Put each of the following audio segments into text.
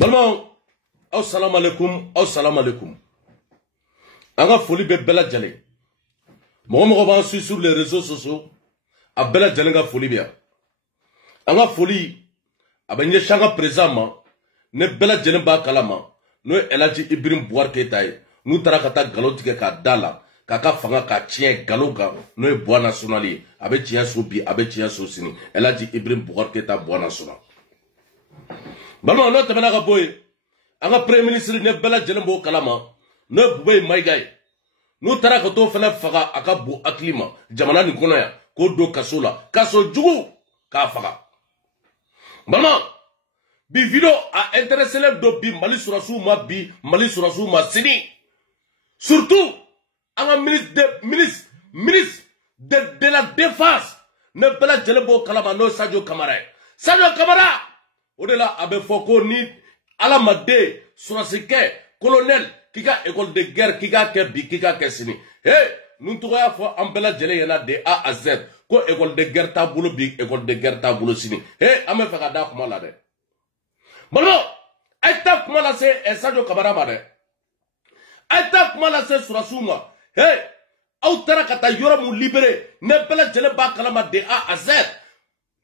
Balma, assalamu alaikum, assalamu alaikum. Anga folie be bella jale. Momo va sur les réseaux sociaux. A bella jale nga folie bien. Anga folie. Abenye changa présent ne bella jale ba kalama. No elaji Ibrahim Bouar Keitaye. Nous tarakata galotike ka dala. Kaka fanga ka tien galoga. No e bois nationali. Abe tien sobi, abe tien sosini. Elaji Ibrahim Bouar Keita bois national. Balma no temena ka boy. Anga premier ministre ne bella jale bo kalama. No boy maigay. No tarakato fele faga akabu aklima. Jamana ni kono ya. Ko do kasola. Kaso jugu ka faga. Balma bi video a intéressé les deux bi Mali Surasou ma bi Mali Surasou ma sini. Surtout anga ministre de la défense ne bela jelebo kalama no Sadio Kamara. Sadio Kamara au-delà abe foko ni alamade Surasike colonel kika école de guerre kika ke bi kika ke sini. Hey nous toya fo en bela jele yana de A à Z ko école de guerre ta boulot bi école de guerre ta boulot sini. Hey ame faka da kuma la de. Malo, aïta kuma la se Sadio Kamara ma de. Aïta kuma la se Surasou ma. Hey, autara kata yoro mu libéré. Ne bela jele ba kalama de A à Z.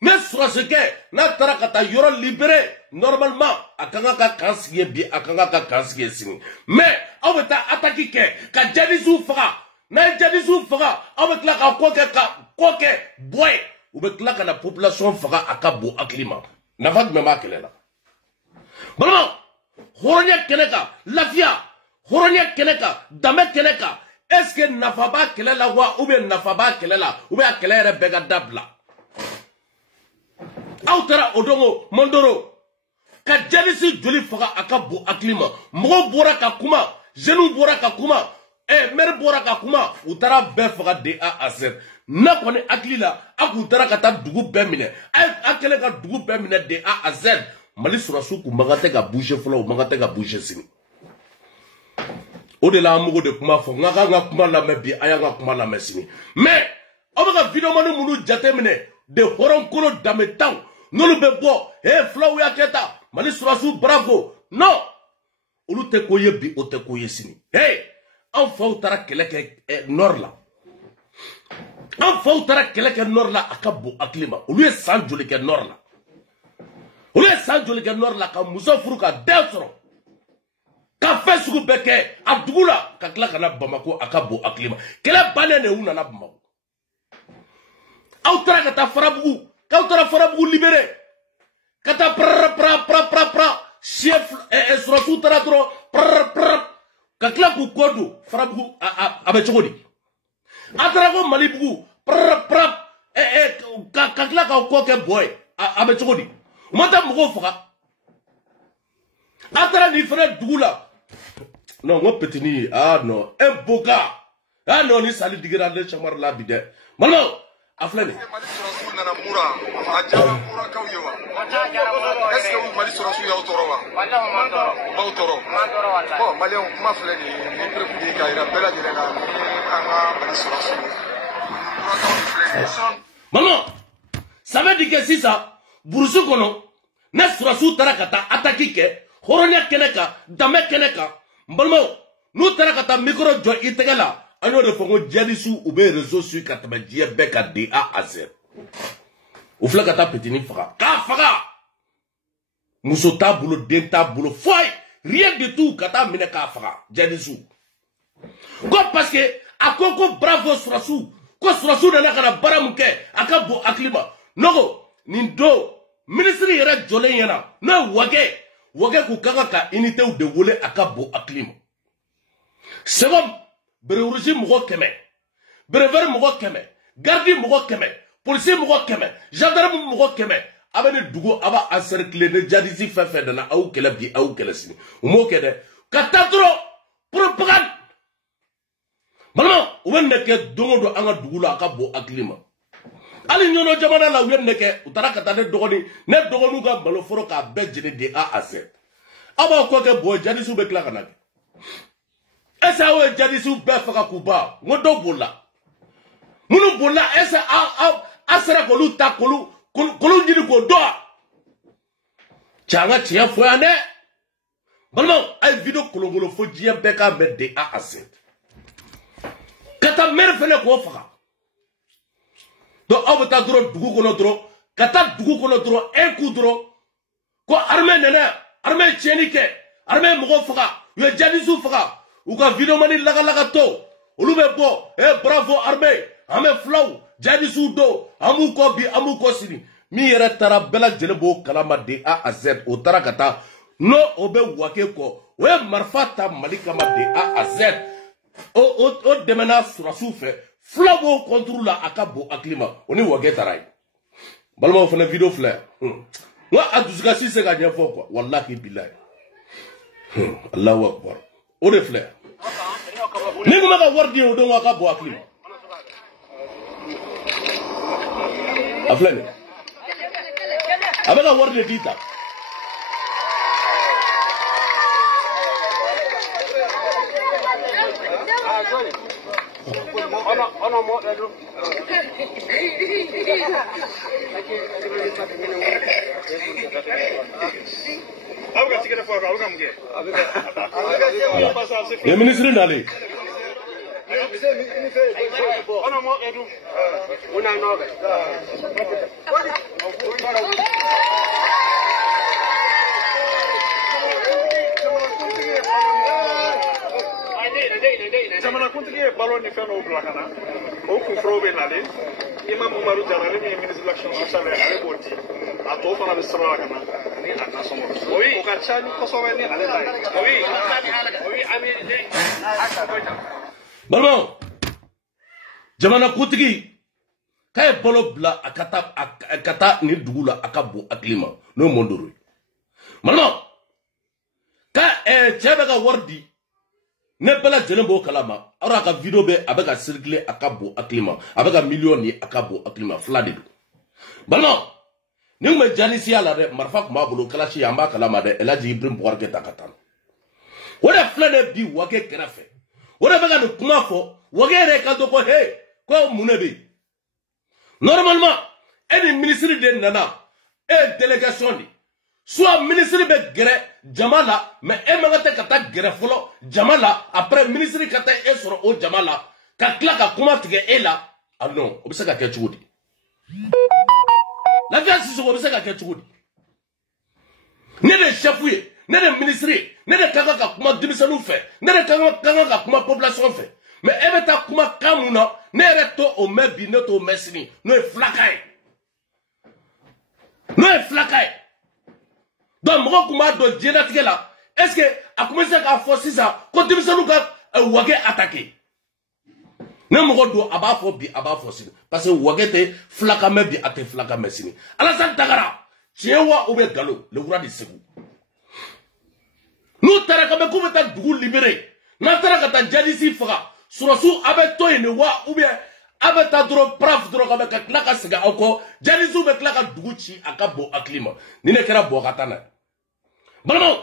Ne Surasike na tara kata yoro libéré. Normalement, akanga ka kansiye bi akanga ka kansiye sini. Mais aweta ataki ke ka jadisu faga. Na jadisu faga, awetla ka koke boy. Ubetla ka na population faga akabo aklima. Nafat mema kelela. Balma, horonya keneka, lafia, horonya keneka, dame keneka. Est-ce que nafaba kelela wa ou bien nafaba kelela ou bien kelere bega dabla? Autara odongo mandoro. Ka jalisi joli faga akabo aklima. Mo bora ka kuma, jenu bora ka kuma, mer bora ka kuma, utara be faga de A à Z. Na kone aklila, aku utara kata dugu be mine. Akele ka dugu be mine de A à Z. Mali Surasou ku magate ka bouger folo magate ka bouger sini. Au-delà amugo de kuma fo nga kuma la mebi aya nga kuma la mesini. Mais obaga video manu munu jate mine de horon kolo dametang nolu be bo flow ya keta Mali Surasou bravo. Non. Olu te koye bi o te koye sini. Hey, en fa tara keleke nord la. En fa tara keleke nord la akabo aklima. Olu e san joli ke nord la. Ou les sanjoli ke nord la ka muso furu ka den sɔrɔ ka fɛn sugu bɛɛ kɛ a dugu la ka tila ka na Bamako a ka bon akilima kɛlɛ bannen de u nana Bamako aw taara ka taa Farabugu k'aw taara Farabugu libéré ka taa pra chef Surasou taara dɔrɔn ka tila k'u kɔ don Farabugu a bɛ cogo di a taara ko Malibugu ka tila k'aw kɔ kɛ bɔ ye a bɛ cogo di. Mata moko faga atara ni fere dugula non ngo petini non un boka non ni sali digira le chamar la bide malo aflani Mali Surasou nana mura ajara mura kawyewa est-ce que Mali Surasou ya otorowa wala ma otoro wala bon Mali on kuma flani ni préféré kaira bela direna ni anga Mali Surasou mura kawyewa malo ça veut dire que si ça Burusu kono na Surasou tarakata ataki ke horonya keneka dame keneka mbalmo nu tarakata micro jo itegala ano de fongo jadisu ube réseau sur kataba jie beka de A à Z ou fla kata petini faga ka faga muso tabulo den tabulo foy rien de tout kata mine ka faga jadisu ko parce que akoko bravo Surasou ko Surasou na kana baramuke akabo aklima nogo nindo ministre yɛrɛ jɔlen ɲɛna n'o wage k'u kan ka unité de wele a ka bon akilima second bereurisi mɔgɔ 100 bereveri mɔgɔ 100 gardi mɔgɔ 100 policier mɔgɔ 100 gendarme mɔgɔ 100 a bɛ ne dugu a b'a encercler ne jadisi fɛn fɛn nana aw kɛlɛ bi aw kɛlɛ sini u m'o kɛ dɛ ka taa dɔrɔn propagande balima u bɛ nin kɛ don o don an ka dugu la a ka bon akilima. Ali nyono jamana la wiyem neke utara kata ne dogonu ka balo foro ka be jene de A à Z aba ko ke boy jadisu be kla kana esa we jadisu be faka kuba ngodo bola munu bola esa asara ko lu ta ko lu njiri ko do changa tia fo ane Balma ay video kolongolo fo jiya beka met de A à Z. Kata mer fene ko faka. Do abata dro dugu kono dro, kata dugu kono dro un coup dro. Ko armée nena, armée tchenike, armée mogo faka, yo jadisu faka. Ou ka video mani laga to. Olu be bo, bravo armée, ame flow, jadisu do, amu ko bi amu ko sini. Mi yere tara bela jelebo kalama de A à Z o tara kata no obe wake ko we marfata malikama de A à Z o demena surasu fe flabo contrôle akabo aklima oni wake tarai balma fana video flare wa aduska si se ga nyefo quoi wallahi billahi Allahu akbar o de flare ni ko maka wardi o don waka bo aklima aflane abega wardi dita Ono mo edu. Abuga tigere fo ka abuga muge. Le ministre Nali. Ono mo edu. Una no ga. Zamana kuntigi balon ni feno blakana o ku probe nale imam Umaru Jalale ni ministre de l'action sociale ale boti ato fana be sura kana ni anna somo o ka chani ko so ni ale dai o ami dai balmo jamana kuntigi kay bolo bla akata ni dugula akabo aklima no mondoro malmo ka chebe ga wardi ne bela jenembo kalama ara ka video be abeka circuler akabo aklima abeka million ni akabo aklima flade balma ni me janisi ala de marfa kuma bulu kalashi yamba kalama de elaji Ibrahim Bouarke takatan wala flade bi wake krafe wala beka no kuma fo wage re ka do ko he ko munebe normalement eni ministre de nana et délégation ni soit ministre be gere jamala mais e magate kata gere folo jamala après ministre kata e soro o jamala ka kla ka kuma tige e la ah non obisa ka ke chugudi la vie si so obisa ka ke chugudi ne de chefouye ne de ministre ne de kaka ka kuma dimisanu fe ne de kaka ka kuma population fe mais e beta kuma kamuna ne reto o mebi ne to mesini no e flakai donc moko kuma do jena tigela est-ce que a commencé à forcer ça ko dimisanu ka wage attaquer ne moko do aba fo bi aba forcer parce que wage te flaka me bi ate flaka mesini Alassane Tagara tiewa obe galo le wura di segu nous tara ka be ko beta dugu libéré na tara ka ta jadisi faga surasu abe to ene wa ou bien abe ta dro praf dro ka be ka klaka siga oko jadisu be klaka dugu ci akabo aklima ni ne kera bo katana balmo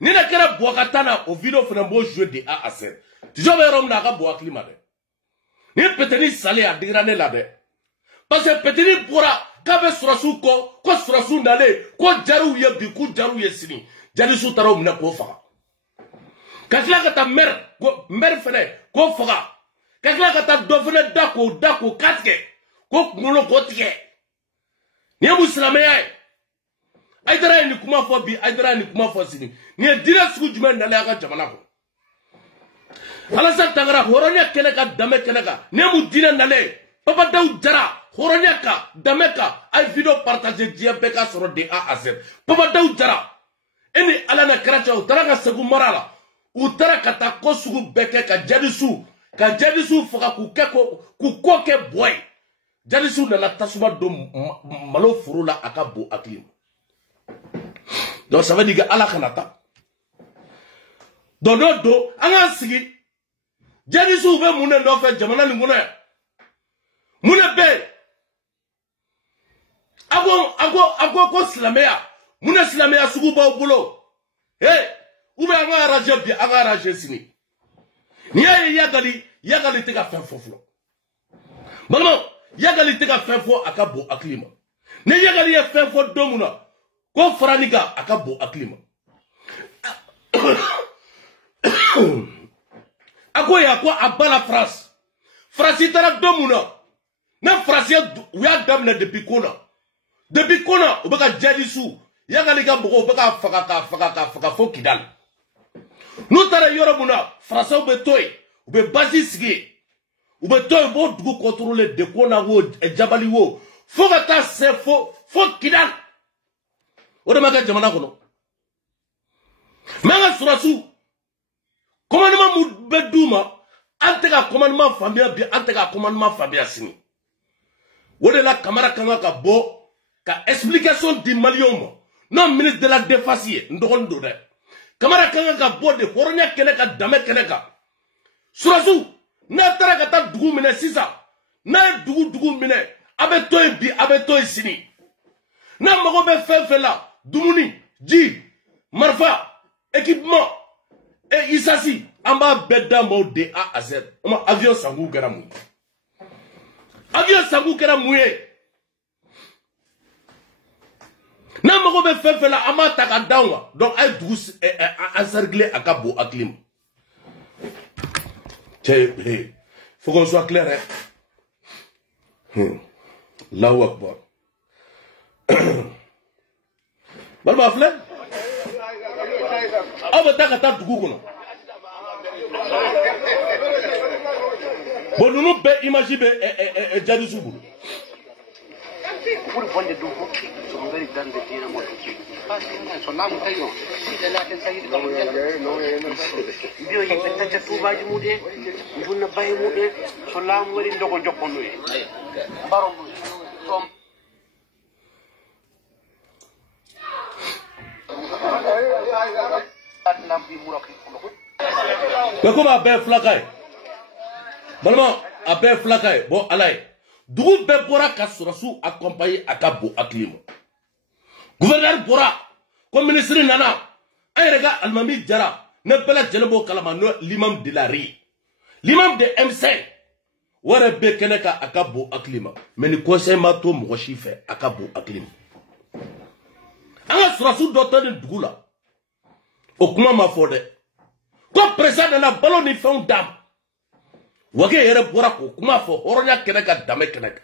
ni ne kera bo katana au video fena bo jouer de A à Z tu jobe rom na akabo aklima de ni peteni sale a digrane la de parce que peteni pora ka be surasu ko surasu ndale ko jaru ye bi ku jaru ye sini jadisu taro mna ko fa ka klaka ta mer fene ko faga kakla kata dofene dako katke ko kuno ko tike ni muslimiya aidara ni kuma fo bi aidara ni kuma fo sini ni dira sugu jumen na la ka jamana ko Alassane Tagara horonya keneka dame keneka ni mu dina nale papa daw jara horonya ka dame ka ay video partager dia beka soro de A à Z papa daw jara eni alana karacha utara ka segu marala utara kata ko sugu beke ka jadisu faga ku koke boy jadisu na la tasuma do malo furula akabo aklim donc ça veut dire ala kanata do anga sigi jadisu be munne do fe jamana ni munne be ago ko slameya munne slameya sugu ba bulo ube anga raje bi anga raje sini ni yagali te ka fɛn fɔ fɔlɔ balima yagali te ka fɛn fɔ a ka bon hakili ma ni yagali ye fɛn fɔ don mun na ko farali kan a ka bon hakili ma Ako ya ko abala France. France itara domuna. Na France ya damna depuis kona. Depuis kona obaka jadisu. Ya galika bogo obaka faka fo kidal. No tara yorobuna France obetoy. Ube basi sigi. Ubetoy bo dugu contrôler de kona wo jabali wo. Foga ta se fo kidal. Ode maga jamana kono. Manga surasu. Commandement mu beduma anteka commandement famille bi anteka commandement famille sini. Wode la kamara kanga ka bo ka explication di malion non ministre de la défense ndogondo de. Kamara kanga ka bo de horonya kene ka dame kene ka. Surasu na tara ka ta dugu mine sisa. Na dugu mine abe toy bi abe toy sini. Na mago be fefela dumuni ji marfa équipement et Isasi amba bedda mo de A à Z. Avion sangu kera mu. Avion sangu kera muye. Na mago be fefela ama taka dawa. Donc ay douce encerclé akabo aklim. Hey, faut qu'on soit clair hein. Allahu Akbar. Balba fle? Aba taka ta dugu kono. Bon nous be image be jadi subu. Pour bonde du bokki so ngari dan de tira mo tuki. So namu tayo. Si de la ten sayid ko biyo yi betta ta tubaji mu de bunna bay mu de so lam wari ndogo jokkono e. Barom so comment a flakay balma a flakay bon alay dugu be bora ka surasu accompagner akabo aklimo gouverneur bora comme ministre nana ayrega almami jara ne bela jelebo kalama no l'imam de la ri l'imam de M5 wara be keneka akabo aklima mais ni conseil ma to mo chife akabo aklima anga surasu docteur de dugu la o kuma ma fode ko président na balo ni fond dam wage yere bora ko kuma fo horonya keneka dame keneka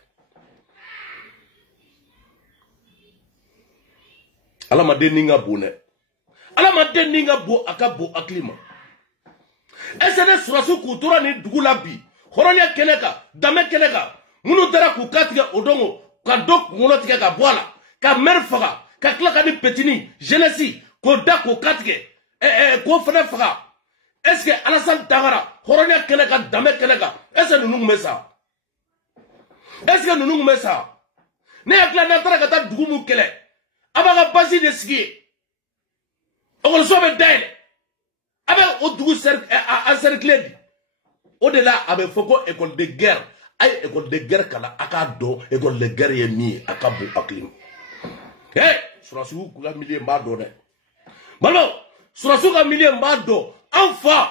ala ma deninga bone ala ma deninga bo akabo aklima esene surasu kutura ni dugula bi horonya keneka dame keneka munu dara ku katiga odongo ka dok muno tiga ka boala ka merfaga ka klaka ni petini jeunesse ko dako katige ko fana faga est-ce que Alassane Dagara horonya keneka dame keneka est-ce que nous ça est-ce que nous ça ne yakla na tara kata dugu mu kele abaga basi de ski on so be daile abe o dugu encerclé au delà abe foko école de guerre ay école de guerre kala akado école de guerre yemi akabu aklim surasu kula milier mba do de balbo surasu ka milier mba do enfin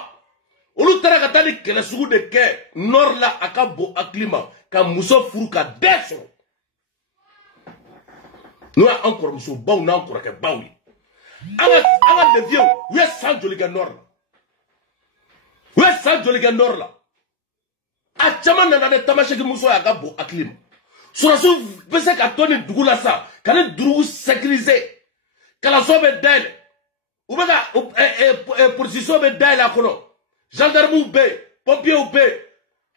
olu tara ka tali kele sugu de ke nord la akabo aklima ka muso furu ka deso nous encore muso baw na encore ke bawi anga de vieux we san joli ga nord we san joli ga nord la a chama na de tamashe ki muso ya akabo aklima surasu bese ka toni dugula sa kana duru sécuriser kala sobe dele ubega position be dela kono gendarme be pompier be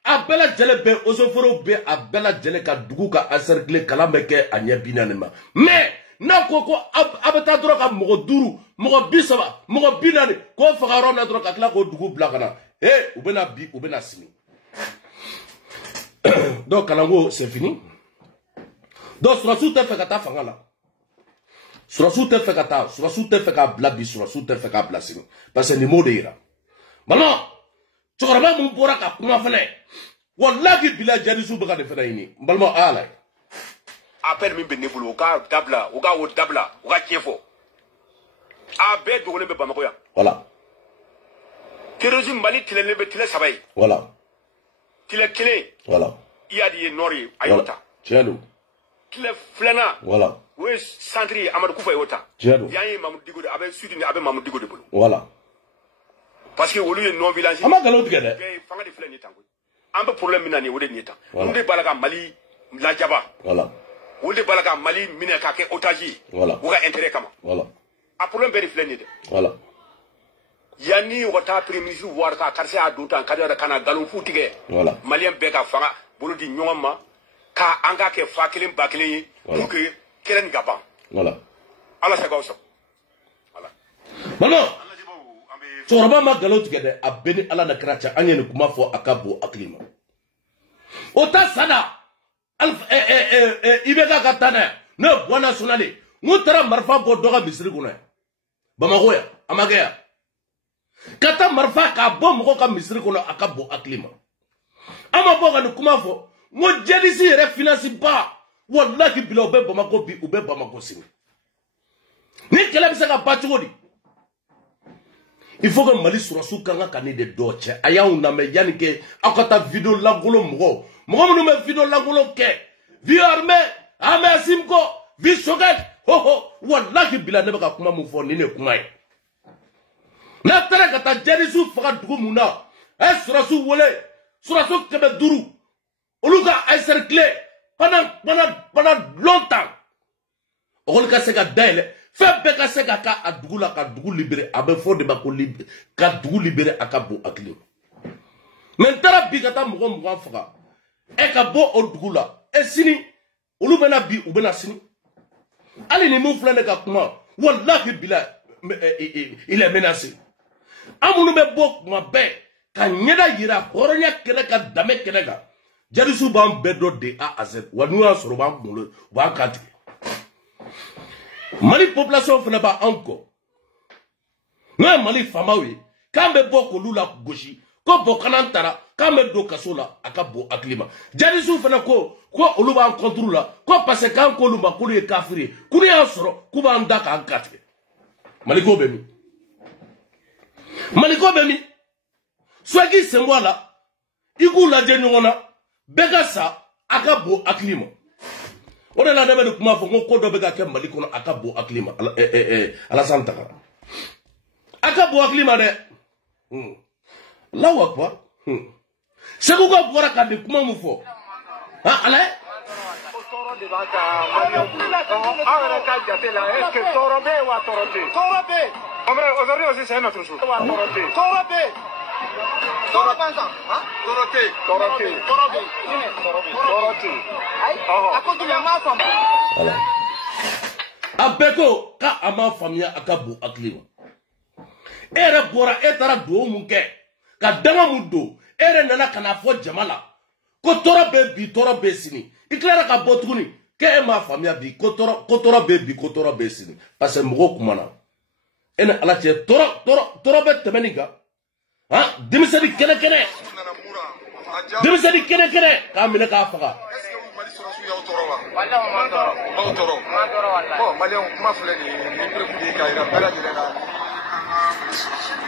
abela jele be osoforo be abela jele ka dugu ka encercler kala meke anya binanema mais na koko abata dro ka mogo duru mogo bisaba mogo binane ko faga rom na dro ka kla ko dugu blakana ubena bi ubena sini donc kalango c'est fini donc surasu te fait kata fangala surasu te fait kata surasu te fait ka blabi surasu te fait ka blasini parce que ni mot de ira maintenant chokoraba mun bora ka kuma fana wallahi bila jadisu baka de fana ini balma ala appel min be nebulu o ka dabla o ka tiefo a be dogole be bamako ya voilà terrorisme mali tilele be tile sabay voilà tile kele voilà iya di nori ayota tielo tile flana voilà oui centre amadou koufa ayota tielo yayi mamadou digode abe sudini abe mamadou digode bulu voilà parce que au lieu non village ama galon tigɛ dɛ fanga de filɛ ni tan koyi an bɛ problème min na ni o de nin ye tan olu de b'a la ka Mali lajaba voilà olu de b'a la ka Mali minɛ k'a kɛ otage voilà u ka intérêt kama voilà a problème bɛɛ de filɛ nin ye dɛ voilà yanni u ka taa premier ministre voir ka karisa y'a don tan ka da kana galon fu tigɛ voilà malien bɛɛ ka fanga bolo di ɲɔgɔn ma ka an ka kɛ fa kelen ba kelen ye pour que kɛlɛ nin ka ban voilà ala sago sɔn voilà maintenant cɛkɔrɔba ma galon tigɛ dɛ a bɛɛ ni ala na kira cɛ an ye nin kuma fɔ a ka bon hakili ma o ta sada i bɛ ka taa n'a ye ne ye bɔ national ye n'u taara marifa bɔ dɔ ka misiri kɔnɔ yan Bamako yan a ma kɛ yan ka taa marifa k'a bɔ mɔgɔ ka misiri kɔnɔ a ka bon hakili ma an ma bɔ ka nin kuma fɔ n ko jɛnisi yɛrɛ finance ba walahi bila u bɛ Bamako bi u bɛ Bamako sini ni kɛlɛ bɛ se ka ban cogo di il faut que Mali surasiw kan ka nin de dɔ cɛ a y'anw lamɛn yanni ke aw ka taa video lankolon mɔgɔ minnu bɛ video lankolon kɛ vie armée Ahmed Simko vie Sogɛl ho walahi bila ne bɛ ka kuma min fɔ nin de kuma ye n'a taara ka taa jɛnisiw faga dugu mun na a ye surasiw wele surasiw 500 olu ka encercler pendant longtemps olu ka se ka dayɛlɛ fɛn bɛɛ ka se ka k'a dugu la ka dugu libérer a bɛ fɔ de ma ko ka dugu libérer a ka bon hakili mais n taara bi ka taa mɔgɔ 20 faga ka bɔ o dugu la sini olu bɛna bi u bɛna sini hali ni min filɛ ne ka kuma wallahi bila il est menacé an minnu bɛ bɔ kuma bɛɛ ka ɲɛda yira hɔrɔnya kɛnɛ kan danbe kɛnɛ kan jadisiw b'an bɛɛ dɔ de A à Z wa n'u y'a sɔrɔ u b'an kunkolo u b'an kan tigɛ Mali population fana b'an kɔ n'o ye Mali faamaw ye k'an bɛ bɔ k'olu la gosi ko bɔn kana taara k'an bɛ don kaso la a ka bon hakili ma jadisiw fana ko olu b'an contre la ko parce que k'an k'olu ma k'olu ye kafiri ye k'olu y'a sɔrɔ k'u b'an da k'an kan tigɛ Maliko bɛ min Maliko bɛ min soit k'i sen bɔ a la i k'u lajɛ ɲɔgɔn na bɛɛ ka sa a ka bon hakili ma o de la ne bɛ nin kuma fɔ n ko ko dɔ bɛ ka kɛ Mali kɔnɔ a ka bon hakili ma Alassane Ouattara a ka bon hakili ma dɛ Allahu Akbar Segu ka bɔra ka nin kuma min fɔ ala tɔɔrɔ de b'a kan aw yɛrɛ ka jate la est-ce que tɔɔrɔ bɛ yen wa tɔɔrɔ tɛ yen tɔɔrɔ bɛ yen aujourd'hui aussi c'est notre jour wa tɔɔrɔ tɛ yen tɔɔrɔ bɛ yen tɔɔrɔ b'an kan tɔɔrɔ tɛ yen tɔɔrɔ tɛ yen tɔɔrɔ bɛ yen tɔɔrɔ tɛ yen ayi a ko tuma n m'a faamu a bɛɛ ko k'a m'a faamuya a ka bon hakili ma e yɛrɛ bɔra e taara dugawu mun kɛ ka danga mun don e yɛrɛ nana ka n'a fɔ jama la ko tɔɔrɔ bɛ bi tɔɔrɔ bɛ sini i tilara ka bɔ tuguni k'e m'a faamuya bi ko tɔɔrɔ bɛ bi ko tɔɔrɔ bɛ sini parce que mɔgɔw kumana e ni ala cɛ tɔɔrɔ bɛ tɛmɛ nin kan denmisɛnnin kɛnɛ k'a minɛ k'a faga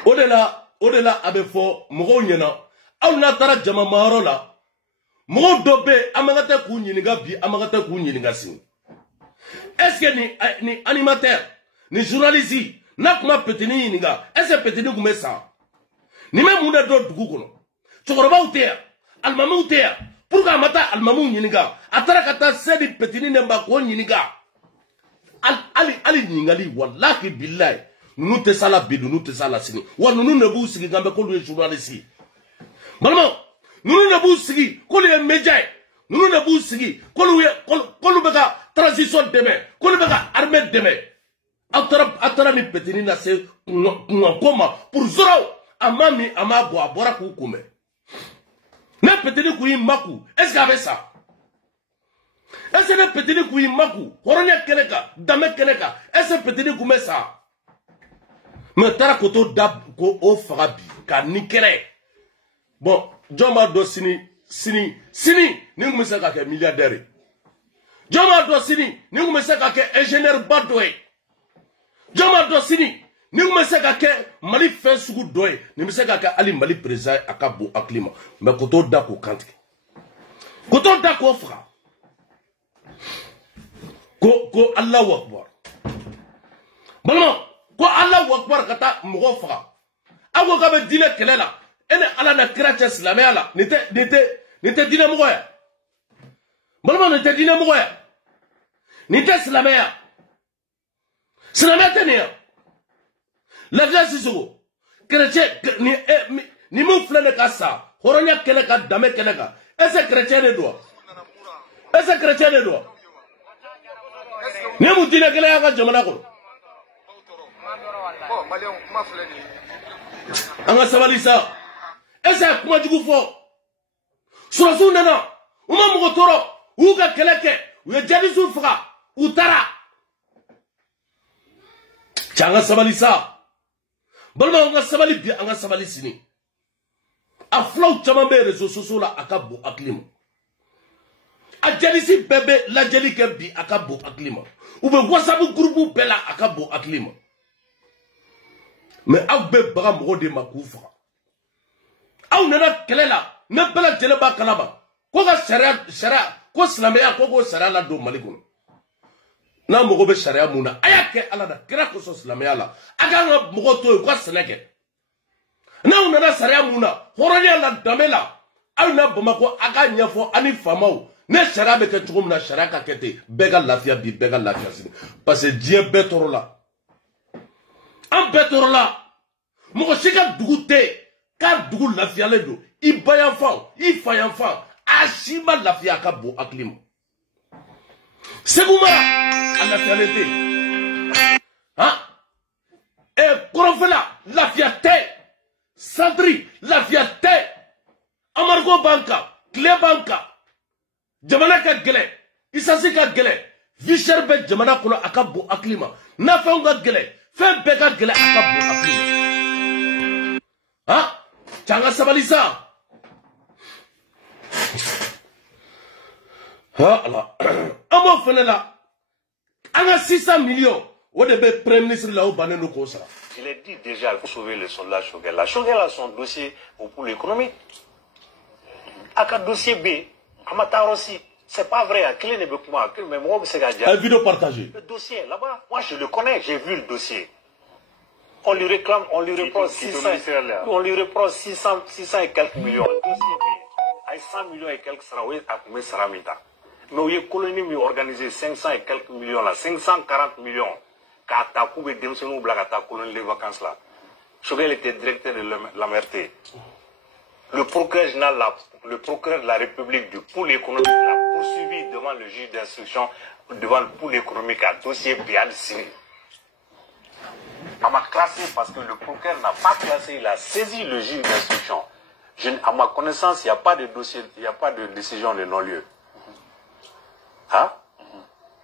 o de la a bɛ fɔ mɔgɔw ɲɛna aw n'a taara jama mayɔrɔ la mɔgɔw dɔ bɛ yen an man ka taa k'u ɲininka bi an man ka taa k'u ɲininka sini est-ce que ni animateur ni journaliste n'a kuma petini ɲininka est-ce que petini tun bɛ san ni bɛ mun de dɔn dugu kɔnɔ cɛkɔrɔbaw tɛ yan alimamiw tɛ yan pour que a ma taa alimamiw ɲininka a taara ka taa se di petini de ma k'o ɲininka hali ɲininkali walahi bilayi ninnu tɛ s'a la bi ninnu tɛ s'a la sini wa ninnu de b'u sigi kan bɛ k'olu ye journaliste ye balimaw ninnu de b'u sigi k'olu ye média ye ninnu de b'u sigi k'olu bɛ ka transition dɛmɛ k'olu bɛ ka armée dɛmɛ aw taara ni petini na se kunkanko ma pour zoro a ma min a ma bɔ a bɔra k'u kunbɛn ne petini kun y'i maku est-ce que a bɛ sa est-ce que ne petini kun y'i maku hɔrɔnya kɛnɛ kan danbe kɛnɛ kan est-ce que petini kun bɛ sa mais taara ko to da ko o faga bi ka ni kɛnɛ bon jɔn b'a dɔn sini ni kun bɛ se ka kɛ milliardaire ye jɔn b'a dɔn sini ni kun bɛ se ka kɛ ingénieur ba dɔ ye jɔn b'a dɔn sini ni kun bɛ se ka kɛ Mali fɛn sugu dɔ ye ni bɛ se ka kɛ hali Mali président ye a ka bon hakili ma mais ko to da k'o kantigɛ ko to da k'o faga ko Allahu Akbar balimaw ko Allahu Akbar ka taa mɔgɔw faga Ago ka be dine kele la. Ene ala na kira silamɛya la. Nite dine mɔgɔ ya. Balima nite dine mɔgɔ ya. Nite silamɛya. Silamɛya tɛ nin ya. Lafiya Sisoko. Chrétien ni mun filɛ ne ka sa. Hɔrɔnya kɛlɛ ka dame kɛlɛ kan. Est-ce que chrétien de don? Est-ce que chrétien de don? Ni mun dine kɛlɛ y'a ka jamana kɔnɔ. An ka sabali sa. Est-ce que kuma jugu fɔ? Surasiw nana. U ma mɔgɔ tɔɔrɔ. U y'u ka kɛlɛ kɛ. U ye jadisiw faga. U taara. Cɛ an ka sabali sa. Balima an ka sabali bi an ka sabali sini. A fulaw caman bɛ réseaux sociaux la a ka bon hakili ma. A jadisi bɛɛ bɛ lajɛli kɛ bi a ka bon hakili ma. U bɛ WhatsApp groupe bɛɛ la a ka bon hakili ma. Mais aw bɛ baga mɔgɔw de ma k'u faga. Aw nana kɛlɛ la ne bɛɛ lajɛlen b'a kalama. Ko ka sariya ko silamɛya ko k'o sariya la don Mali kɔnɔ. N'a mago bɛ sariya mun na a y'a kɛ Ala la kira kosɔn silamɛya la. A k'an ka mɔgɔw to yen u ka sɛnɛ kɛ. N'aw nana sariya mun na hɔrɔnya la danbe la aw na Bamakɔ a ka ɲɛfɔ ani faamaw ne sariya bɛ kɛ cogo min na sariya ka kɛ ten bɛɛ ka lafiya bi bɛɛ ka lafiya sini parce que diɲɛ bɛɛ tɔɔrɔ la an bɛɛ tɔɔrɔ la mɔgɔ si ka dugu tɛ yen k'a dugu lafiyalen don i ba yan fan i fa yan fan a si ma lafiya ka bon hakili ma Segu mara a lafiyalen tɛ yen Kɔrɔnfɛla lafiya tɛ Santiri lafiya tɛ Amariko b'an kan tile b'an kan jamana ka gɛlɛn isasi ka gɛlɛn vie chère bɛ jamana kɔnɔ a ka bon hakili ma nafɛnw ka gɛlɛn fɛn bɛɛ ka gɛlɛn a ka bon hakili ma cɛ an ka sabali sa ala an b'o fɛnɛ la an ka 600 millions o de bɛ premier ministre la o bannen don k'o sara. Je l'ai dit déjà, il faut sauver le soldat Choguel. Choguel a son dossier pour l'économie. A ka dossier B, Amatar aussi. C'est pas vrai, Clé ne veut pas. Mais moi, c'est gardien. Un vidéo partagée. Le dossier là-bas, moi je le connais, j'ai vu le dossier. On lui réclame, on lui reproche 600 et quelques millions. Le dossier B, avec 100 millions et quelques saraouis à combien saramita. Mais il y a une colonie organisée 500 et quelques millions là, 540 millions. Quand tu as coupé des gens à ta colonie de vacances là. Choguel était directeur de l'Amerté. Le procureur général, le procureur de la République du pôle économique l'a poursuivi devant le juge d'instruction, devant le pôle économique à dossier Bial Sini. On m'a classé parce que le procureur n'a pas classé, il a saisi le juge d'instruction. À ma connaissance, il n'y a pas de dossier, il n'y a pas de décision de non-lieu. Hein?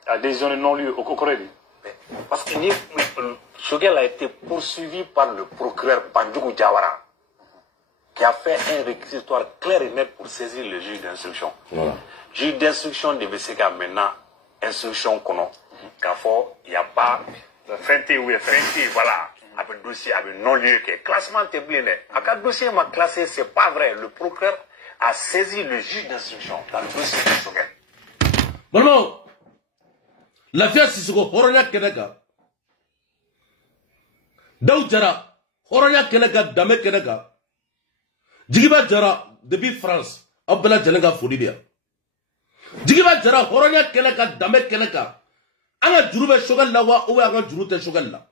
La décision de non-lieu au Cocoré. Parce que Choguel a été poursuivi par le procureur Bandjougou Diawara, qui a fait un réquisitoire clair et net pour saisir le juge d'instruction. Voilà. Le juge d'instruction de BCK maintenant, instruction qu'on a, il n'y a pas de feinté ou feinté, voilà, avec dossier, avec non-lieu, qui est classement terminé. À dossier m'a classé, c'est pas vrai. Le procureur a saisi le juge d'instruction dans le dossier de Choguel. Bon, lafiya Sisoko hɔrɔnya kɛnɛ kan Dawu Jara hɔrɔnya kɛnɛ kan danbe kɛnɛ kan Jigiba Jara depuis France aw bɛɛ lajɛlen ka foli bɛ yan Jigiba Jara hɔrɔnya kɛnɛ kan danbe kɛnɛ kan an ka juru bɛ Choguel la wa ou bien an ka juru tɛ Choguel la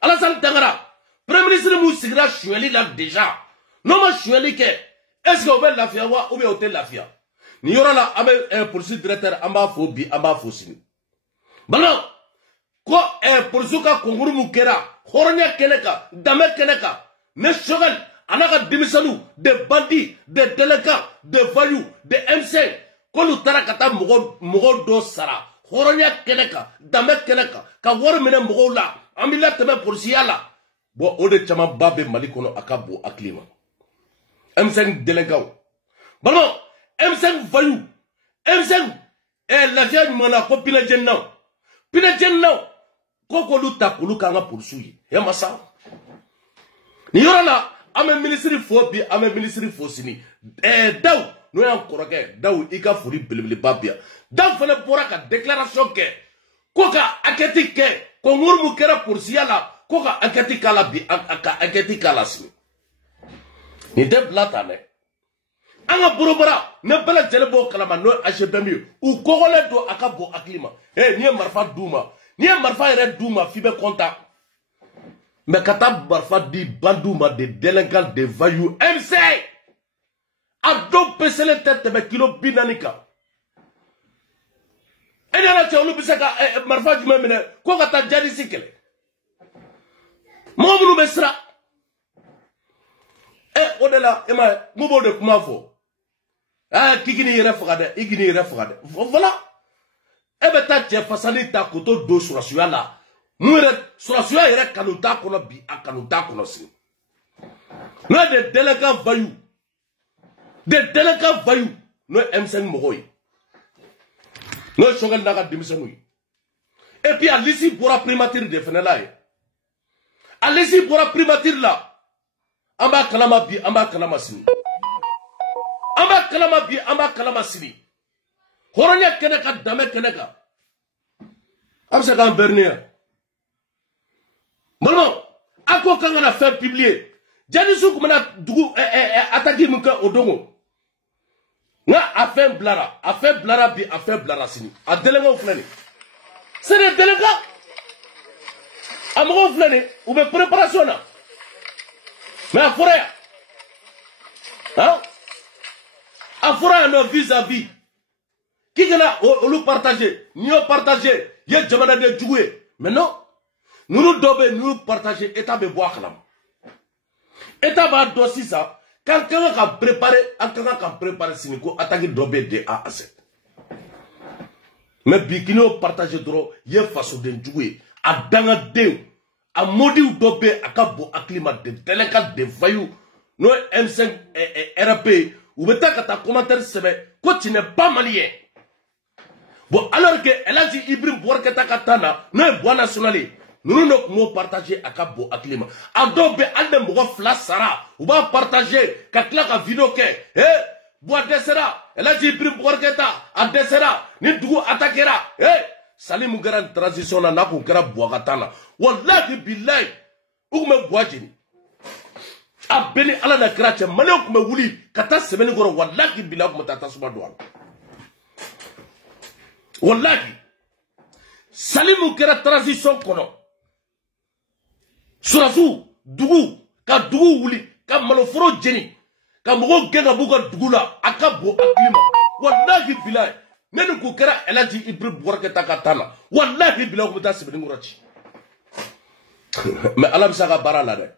Alassane Tangara premier ministre mun sigira suyɛli la déjà n'o ma suyɛli kɛ est-ce que o bɛ lafiya wa ou bien o tɛ lafiya nin yɔrɔ la an bɛ police directeur an b'a fo bi an b'a fo sini Bala ko polisiw ka concours mun kɛra hɔrɔnya kɛnɛ kan danbe kɛnɛ kan ne Choguel ana ka denmisɛnninw des bandits des délinquants des voyous des M5 k'olu taara ka taa mɔgɔ dɔ sara hɔrɔnya kɛnɛ kan danbe kɛnɛ kan ka wari minɛ mɔgɔw la an bɛ latɛmɛ polisiya la bon o de camanba bɛ Mali kɔnɔ a ka bon hakili ma M5 délinquants bala M5 voyous M5 lafiya ɲuman na ko Pinɛjɛni na ko k'olu ta k'olu k'an ka polisiw ye e ma sa nin yɔrɔ la an bɛ minisiri fo bi an bɛ minisiri fo sini Dawu n'o y'an kɔrɔkɛ Dawu i ka foli belebeleba bi yan Dawu fana bɔra ka déclaration kɛ ko ka enquête kɛ concours mun kɛra polisiya la ko ka enquête kala bi ka enquête kala sini ni de blata ne anga burubara ne bala jele bo kalama no HBM u kogole do aka bo aklima ni marfa duma ni marfa yere duma fi be konta mais kata marfa di banduma de délinquants de voyous MC a do pesele tête be kilo binanika ena na olu bisaka marfa juma mine ko kata jadi sikele mo munu besra odela ema mubo de kuma fo kikini yere fagade igini yere fagade voilà beta che fasani ta koto do surasuya la muere surasuya yere kanuta kono bi akanuta kono si no de délinquants voyous no M5 mogoy no shogal naga dimisanu et puis alisi pour primature de fenela alisi pour primature la amba kalama bi amba kalama sini amba kalama bi amba kalama sini horonya keneka dame keneka amsa kan bernier bon ako kan na faire publier jadi su kuma na dugu ataki muka odongo na affaire blara bi affaire blara sini a délégué flani c'est des délégués amogo flani ou be préparation na mais à forêt hein à forêt no vis-à-vis qui gana olu partager ni o partager ye jamana de djugoué mais non nous nous partager état be bois kalam état ba dosi ça quelqu'un a préparé siniko attaquer dobé de A à Z mais bikino partager dro ye façon de djugoué a danga de a modi ou dobé akabo acclimat de délinquants de voyous no M5 RP ou beta kata commentaire sebe ko tu n'es pas malien bon alors que elle a dit Ibrahim Bouarketa katana no e bois national nous no mo partager akabo acclimat adobe aldem bo flasara ou ba partager kakla ka vidéo ke bois desera elle a dit Ibrahim Bouarketa a desera ni dugu attaquera Salim garan transition na ko kera boagatana wallahi billahi ugume boajini abeni ala na krache mane ugume wuli kata semeni goro wallahi billahi ugume tata suma douala wallahi Salim kera transition kono surasu dugu ka dugu wuli ka maloforo jeni ka mogo genga buga dugula akabo aklima wallahi billahi nenu ko kera elaji Ibrahim Bouarketa katana wallahi billahi ko ta sibini ngorochi mais alam saka bara la de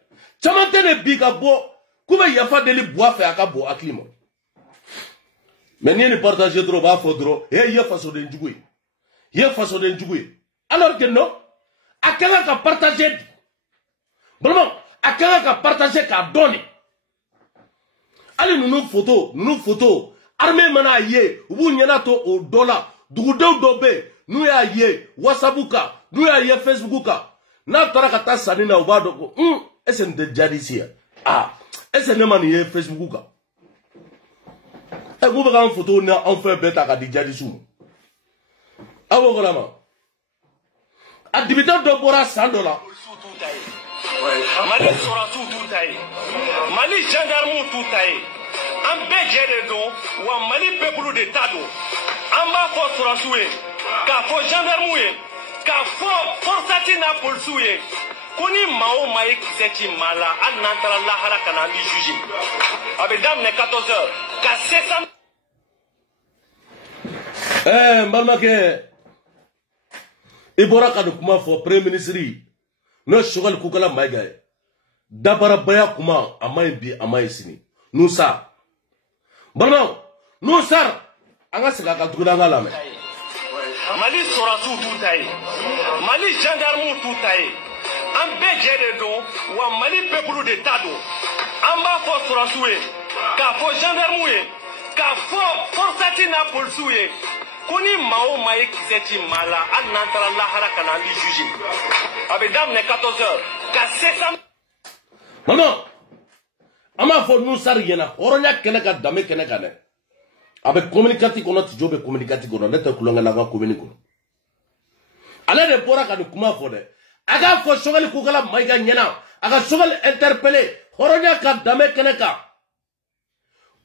chamante ne bi ka bo kuma yafa deli bois fe akabo aklima mais ni partager trop ba fodro ye façon de njugui alors que non akanga ka partager vraiment akanga ka partager ka donner allez nous photo armée mana ye ubu nyana to o dollar dugudew dobe nu ya ye whatsappuka nu ya ye facebookuka na taraka ta sanina ubado ko esen de jadisia esen ne mani ye facebookuka e go ba photo na on fait beta ka di jadisu awo golama adibita do bora $100 Mali sera tout taillé. Mali gendarme tout taillé. An bɛɛ jɛ de don wa Mali peuple de ta don an b'a fɔ sɔrɔsiw ye k'a fɔ gendarmew ye k'a fɔ forçati n'a polisiw ye ko ni maa o maa ye kisɛ ci maa la hali n'an taara lahara ka na an b'i juge a bɛ daminɛ 14 heures ka se n balimakɛ i bɔra ka nin kuma fɔ premier ministre n'o Choguel Kukala Mayiga ye dabarabaya kuma a ma ɲi bi a ma ɲi sini Nusa Bano, nous sar, anga sega ka tuguna nga lame. Mali sɔrɔsiw tout taillé. Mali gendarme tout taillé. An bɛɛ jɛ de don wa Mali peuple de ta don an b'a fɔ sɔrɔsiw ye k'a fɔ gendarmew ye k'a fɔ forçati n'a polisiw ye ko ni maa o maa ye kisɛ ci maa la hali n'an taara lahara ka na an b'i juge a bɛ daminɛ 14 heures ka se sam. Maman. Ama fo nous sar yena horonya kene ka dame kene ka ne abe communicatif kono ti jobe communicatif kono ne te kulonga na ka communico ale de bora ka de kuma fo de aga fo sogal ku kala maiga nyana aga sogal interpeller horonya ka dame keneka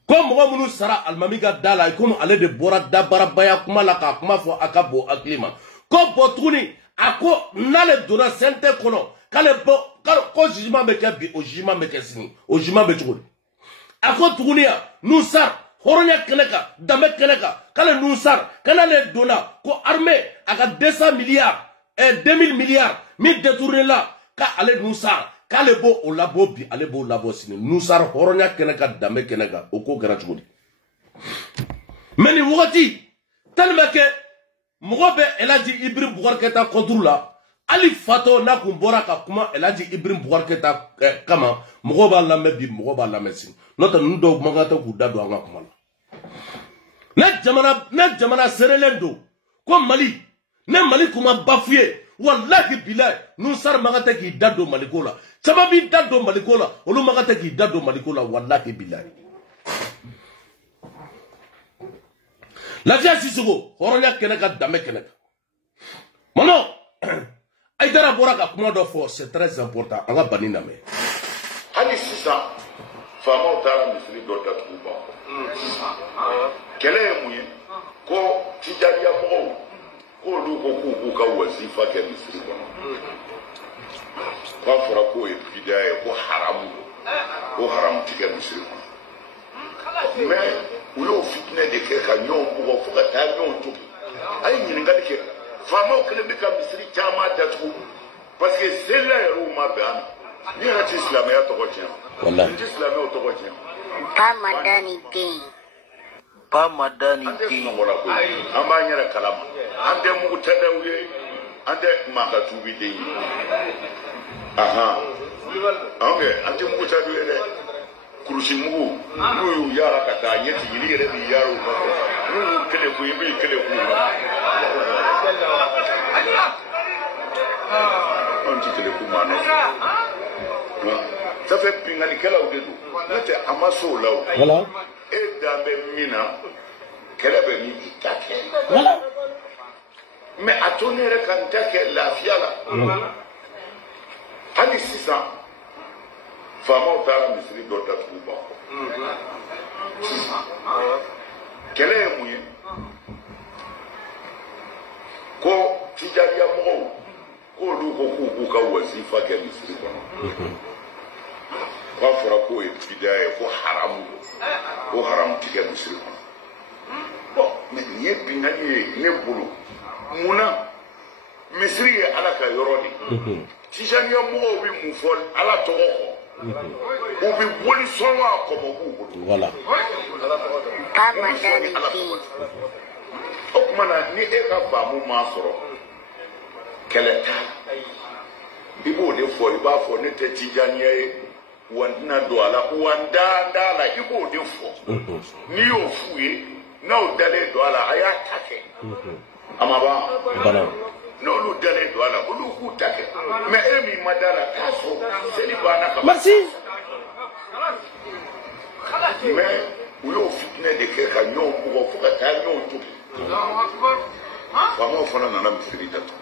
ko mo munu sara almami ga dala ko ale de bora da barabaya kuma la ka kuma fo akabo aklima ko botuni ako nale dona sente kono kale bo ko jugement be ke bi o jugement be ke sini o jugement be tuguni ako tugunia nusar horonya keneka dame keneka kale nusar kana le dona ko armée aga 200 milliards et 2000 milliards mi détourner là ka ale nusar kale bo o labo bi ale bo labo sini nusar horonya keneka dame keneka o ko gara tuguni meni woti tellement que mogobe elaji Ibrahim Boubacar Keita contre la ali fato na kumbora ka kuma elaji Ibrahim Boubacar Keita kama mogoba lambe bi mogoba lambe sini nota ndo magata ku dado anga kuma na jamana serelendo ko Mali ne Mali kuma bafuye wallahi billahi nusar magata ki dado malikola sababi dado malikola olu magata ki dado malikola wallahi billahi la via Sissoko horonya keneka dame keneka mano aidara boraka kuma do fo c'est très important anga banina me ani sisa fama tara misiri do da tuba kele muye ko tijari ya mo ko lu ko ku ka wazifa ke misiri kono ko fora ko e bidaya ko haram tike misiri kono mais uyo fitne de ke ka nyon ko fuka ta nyon to ay ni ngal ke fama o kele bika misiri chama datu parce que c'est là où ma ban ni ha islam ya to ko chen wallahi islam ya to ko chen pa madani ti amba nyara kalama ande mu tadawye ande maka tubi de aha ande ande mu tadawye de kurusi mugu nuyu yara kata nyeti yiri yere bi yaro ko nuyu kele ku yibi kele ku on ti kele ku mano ça fait pingani kala o dedu nete amaso law voilà et dambe mina kele be mi itake voilà mais atonere kan take la fiala ali sisa fama tara misiri do da tuba kele muye ko tijariya mo ko lu ko ku ka wazifa ke misiri kono ko fora ko e bidaya ko haram tike misiri kono bon mais ni binani ne bulu muna misiri ala ka yorodi tijariya mo bi mu fol ala to ko ou bien bon soir comme vous voilà o mana ni e ka ba mu ma soro keleta ibo de fo iba fo ne te tijaniye wandina do ala wanda la ibo de fo ni o fuye na o dale do ala aya take amaba bana no lu dale do ala o lu ku take mais emi madara kaso seli bana ka merci mais uyo fitne de ke ka nyon ko fuka ta nyon to fama fana nana misiri datu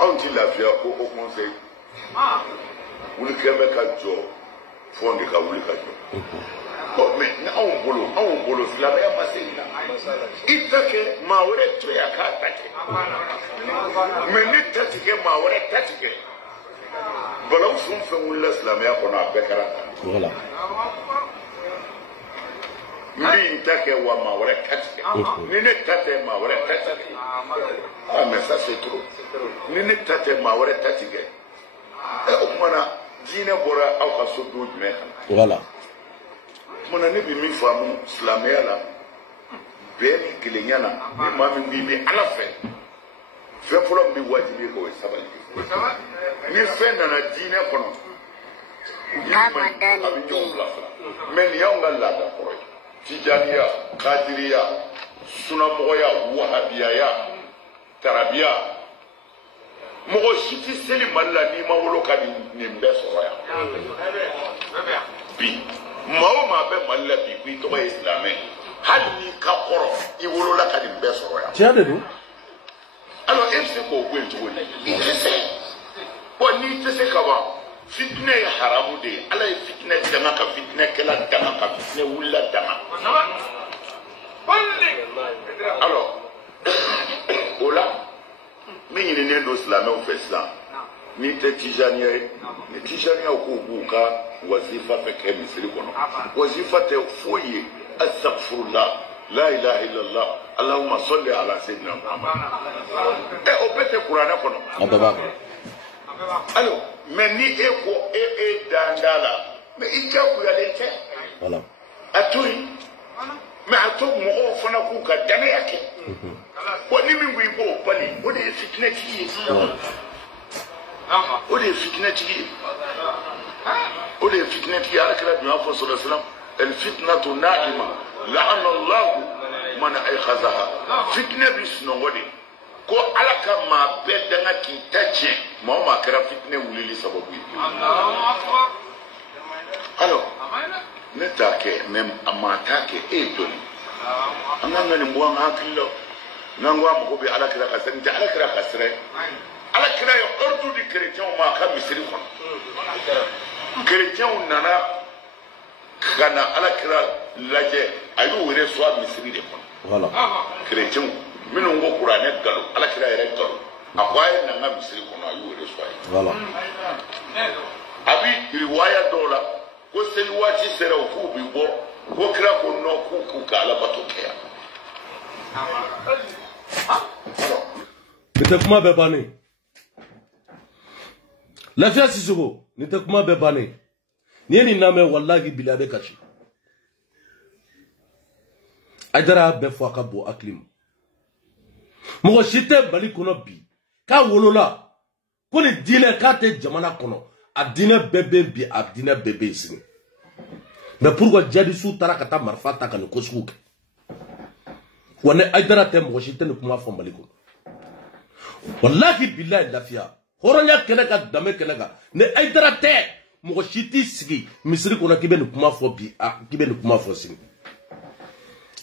on ti lafia au conseil wuli kembe ka jo fonde ka wuli ka jo bon mais na on bolo flama ya masina itake mawre to ya ka take mais ni tatike mawre tatike bala usum fe wuli flama ya ko na bekara voilà ni take wa mawre tatike ni ne tate mawre tatike ah mais ça c'est trop ni ne tate mawre tatike o mana dine bora au ka so do me voilà mona ne bi mi famu islamia la be mi kilenyana mi mami bi ala fe fulom bi wajibi ko sabali ni fe na dine kono kama dani men yonga la da ko tijaniya qadiriya sunamoya wahabiya ya tarabiya mogo siti seli malla ni ma wolo ka ni mbeso ya bi mawo ma be malla bi ku to islamé hal ni ka koro I wolo la ka ni mbeso ya tiade do alors il se ko ko en to ni itese ko ni itese ka ba fitne haramu de ala fitne dama ka fitne kala dama ka fitne wulla dama alors ola mi ni ne do islam o islam ni te tijaniya ni tijaniya ko buka wazifa fe ke misiri kono wazifa te foye astaghfirullah la ilaha illallah allahumma salli ala sayyidina muhammad o pese qur'ana kono ababa alors mais ni e dandala mais ika ku yalete voilà aturi mais ato mo fana ku ka dana yake ko ni mi ngui bo pali o de fitna ti o de fitna ti o de fitna ti ala kala bi sallallahu alaihi wasallam al fitnatu na'ima la'ana allah man aykhazaha fitna bis no ngodi ko ala ka ma bedanga ki taje mo ma kara fitna wulili sababu alors ne take même amata ke e doni amanga ni mbo ngakilo nangwa mo be ala kira kasere nta ala kira kasere ala kira yo ordu di chrétien ma ka misiri kon chrétien nana kana ala kira laje ayu were so misiri de kon voilà chrétien minu ngo qur'ane galo ala kira yere galo akwaye nanga misiri kon ayu were so ay voilà abi riwaya dola ko sey wati sera ku bi bo ko kira ko no ku kala batokeya Nite kuma bɛ bannen lafiya Sisoko nite kuma bɛ bannen ni ye nin lamɛn wallahi bilahi a bɛ kasi Aidara y'a bɛɛ fɔ a ka bon hakili ma mɔgɔ si tɛ Mali kɔnɔ bi k'a wolola ko ni diinɛ k'a tɛ jamana kɔnɔ a diinɛ bɛɛ bɛ bi a diinɛ bɛɛ bɛ sini mais pourquoi jadisiw taara ka taa marifa ta ka nin ko sugu kɛ wa ne Aidara tɛ mɔgɔ si tɛ nin kuma fɔ Mali kɔnɔ wallahi billahi lafiya hɔrɔnya kɛnɛ ka danbe kɛnɛ kan ne Aidara tɛ mɔgɔ si t'i sigi misiri kɔnɔ k'i bɛ nin kuma fɔ bi k'i bɛ nin kuma fɔ sini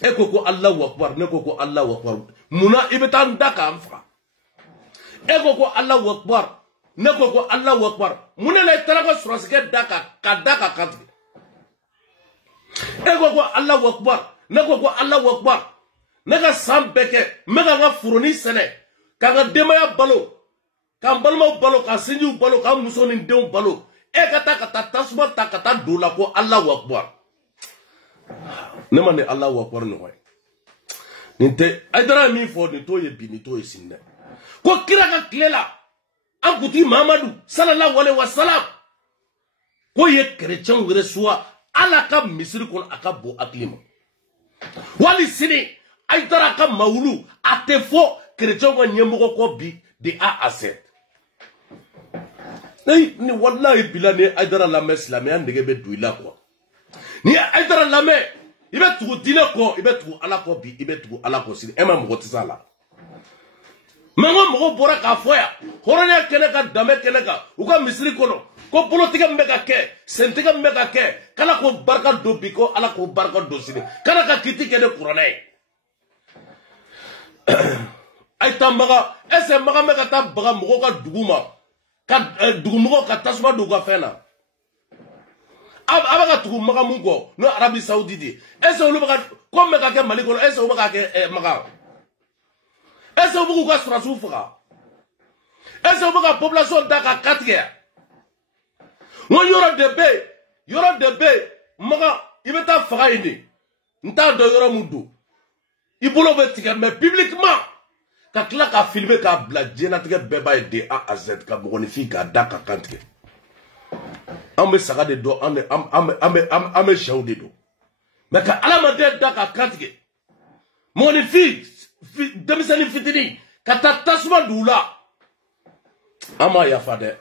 e ko ko Allahu akbar ne ko ko Allahu akbar munna i bɛ taa n da k'an faga e ko ko Allahu akbar ne ko ko Allahu akbar munna la i taara ka sɔrɔsikɛ da ka da ka kantigɛ e ko ko Allahu akbar ne ko ko Allahu akbar ne ka san bɛɛ kɛ n bɛ ka n ka furoni sɛnɛ ka n ka denbaya balo ka n balimaw balo ka sinjiw balo ka n muso ni n denw balo e ka taa tasuma ta ka taa don o la ko Allahu akbar ne ma ni Allahu akbar ɲɔgɔn ye nin tɛ Aidara ye min fɔ nin t'o ye bi nin t'o ye sini dɛ ko kira ka tile la an kuntigi Mahamadu sallallahu alaihi wa sallam ko ye chrétienw yɛrɛ suwa ala ka misiri kɔnɔ a ka bon hakili ma wali sini Aidara ka mawulu a tɛ fɔ chrétienw ka ɲɛmɔgɔ kɔ bi de A à Z ni wallahi bila ni Aidara lamɛn silamɛya nege bɛ don i la quoi ni Aidara lamɛn i bɛ tugu diinɛ kɔ i bɛ tugu ala kɔ bi i bɛ tugu ala kɔ sini e ma mɔgɔ tɛ s'a la mais n ko mɔgɔw bɔra k'a fɔ yan hɔrɔnya kɛnɛ kan danbe kɛnɛ kan u ka misiri kɔnɔ ko bolotigɛ min bɛ ka kɛ sentigɛ min bɛ ka kɛ k'ala k'o barika don bi ko ala k'o barika don sini k'ala ka kiti kɛ ne kuranɛ ye a ye taa maga est ce que maga bɛ ka taa baga mɔgɔw ka dugu ma ka dugumɔgɔw ka tasuma don u ka fɛn na a bɛ ka tugu maga mun kɔ n'o Arabi Saoudite est ce que olu bɛ ka ko min bɛ ka kɛ Mali kɔnɔ est ce que u bɛ ka kɛ maga est ce que u bɛ k'u ka sɔrɔsiw faga est ce que u bɛ ka population da ka katigɛ n ko yɔrɔ de bɛ yen maga i bɛ taa faga yen de n t'a dɔn yɔrɔ mun don i bolo bɛ tigɛ mais publiquement ka tila k'a filmer k'a bila diɲɛlatigɛ bɛɛ b'a ye de A à Z ka mɔgɔninfin k'a da ka kan tigɛ an bɛ saga de dɔn an bɛ sɛw de dɔn mais ka adamaden da ka kan tigɛ mɔgɔninfin denmisɛnnin fitinin ka taa tasuma don u la an m'a yafa dɛ